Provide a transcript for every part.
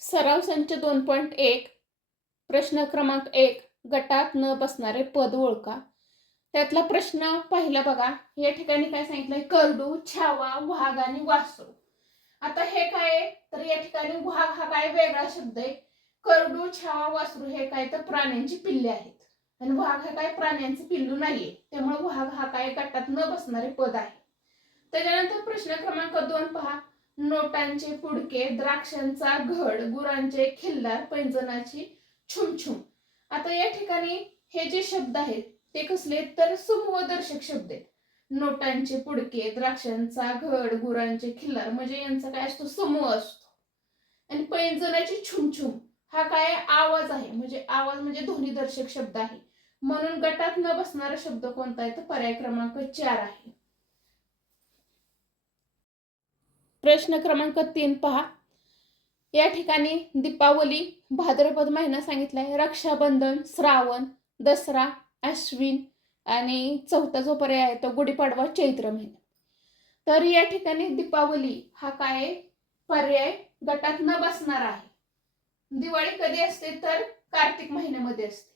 सराव संच दोन पॉईंट एक प्रश्न क्रमांक एक गटात न बसणारे पद ओळखा. त्यातला प्रश्न पहिला बघा. या ठिकाणी काय सांगितलंय? करडू छावा वाघ आणि वासरू. आता हे काय तर या ठिकाणी वाघ हा काय वेगळा शब्द आहे. करडू छावा वासरू हे काय तर प्राण्यांची पिल्ले आहेत. आणि वाघ हा काय प्राण्यांचे पिल्लू नाहीये. त्यामुळे वाघ हा काय गटात न बसणारे पद आहे. त्याच्यानंतर प्रश्न क्रमांक दोन पहा. नोटांचे पुडके द्राक्षांचा घड गुरांचे खिल्लार पैंजणाची छुमछुम. आता या ठिकाणी हे जे शब्द आहेत ते कसले? तर समूहदर्शक शब्द आहेत. नोटांचे पुडके द्राक्षांचा घड गुरांचे खिल्लार म्हणजे यांचा काय असतो? समूह असतो. आणि पैंजणाची छुमछुम हा काय आवाज आहे? म्हणजे आवाज म्हणजे ध्वनीदर्शक शब्द आहे. म्हणून गटात न बसणारा शब्द कोणता आहे? तर पर्याय क्रमांक चार आहे. प्रश्न क्रमांक तीन पहा. या ठिकाणी दीपावली भाद्रपद महिना सांगितलाय. रक्षाबंधन श्रावण दसरा अश्विन आणि चौथा जो पर्याय आहे तो गुढीपाडवा चैत्र महिना. तर या ठिकाणी दीपावली हा काय पर्याय? गटात न बसणार आहे. दिवाळी कधी असते? तर कार्तिक महिन्यामध्ये असते.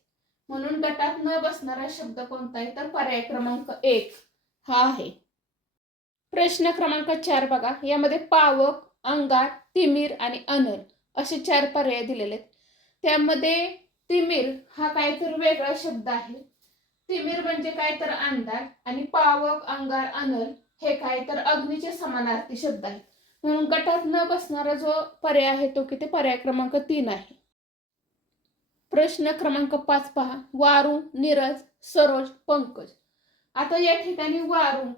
म्हणून गटात न बसणारा शब्द कोणता आहे? तर पर्याय क्रमांक एक हा आहे. प्रश्न क्रमांक चार बघा. यामध्ये पावक अंगार तिमीर आणि अनर असे चार पर्याय दिलेले आहेत. त्यामध्ये तिमीर हा काय तर वेगळा शब्द आहे. तिमीर म्हणजे काय तर अंधार आणि पावक अंगार अनर हे काय तर अग्नीचे समानार्थी शब्द आहेत. म्हणून गटात न बसणारा जो पर्याय आहे तो किती? पर्याय क्रमांक तीन आहे. प्रश्न क्रमांक पाच पहा. वारू नीरज सरोज पंकज. आता या ठिकाणी वारू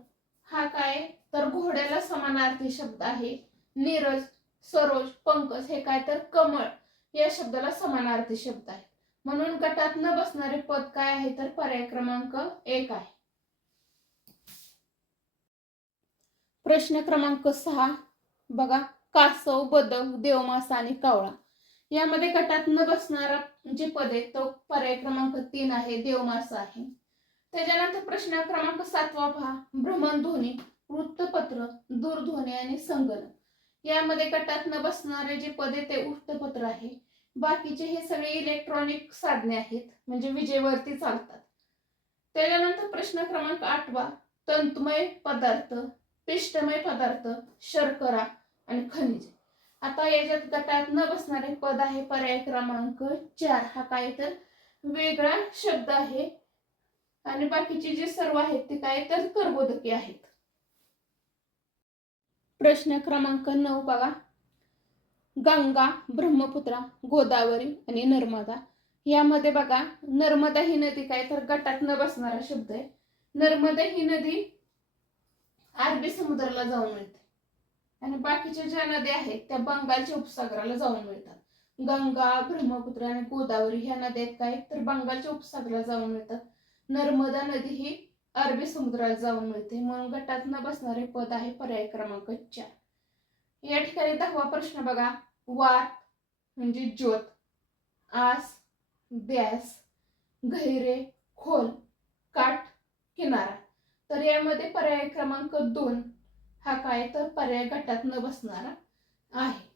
हा काय तर घोड्याला समानार्थी शब्द आहे. नीरज सरोज पंकज हे काय तर कमळ या शब्दाला समानार्थी शब्द आहे. म्हणून गटात न बसणारे पद काय आहे तर पर्याय क्रमांक एक आहे. प्रश्न क्रमांक सहा. बघा कासव बदक देवमासा आणि कावळा. यामध्ये गटात न बसणारा जे पद आहे तो पर्याय क्रमांक तीन आहे देवमासा आहे. त्याच्यानंतर प्रश्न क्रमांक सातवा पहा. भ्रमणध्वनी वृत्तपत्र दूरध्वनी आणि संगणक. यामध्ये गटात न बसणारे जे पद ते वृत्तपत्र आहे. बाकीचे हे सगळे इलेक्ट्रॉनिक साधने आहेत म्हणजे विजेवरती चालतात. त्याच्यानंतर प्रश्न क्रमांक आठवा तंतुमय पदार्थ पिष्टमय पदार्थ शर्करा आणि खनिज. आता याच्यात गटात न बसणारे पद आहे पर्याय क्रमांक चार. हा काय तर वेगळा शब्द आहे. आणि बाकीचे जे सर्व आहेत ते काय तर कर्बोदके आहेत. प्रश्न क्रमांक नऊ बघा. गंगा ब्रह्मपुत्रा गोदावरी आणि नर्मदा. यामध्ये बघा नर्मदा ही नदी काय तर गटात न बसणारा शब्द आहे. नर्मदा ही नदी अरबी समुद्राला जाऊन मिळते. आणि बाकीच्या ज्या नद्या आहेत त्या बंगालच्या उपसागराला जाऊन मिळतात. गंगा ब्रह्मपुत्रा आणि गोदावरी ह्या नद्या काय? तर बंगालच्या उपसागराला जाऊन मिळतात. नर्मदा नदी ही अरबी समुद्राला जाऊन मिळते. म्हणून गटात न बसणारे पद आहे पर्याय क्रमांक चार. या ठिकाणी दहावा प्रश्न बघा. वार म्हणजे ज्योत. आस द्यास गहिरे खोल काठ किनारा. तर यामध्ये पर्याय क्रमांक दोन हा काय? तर पर्याय गटात न बसणारा आहे.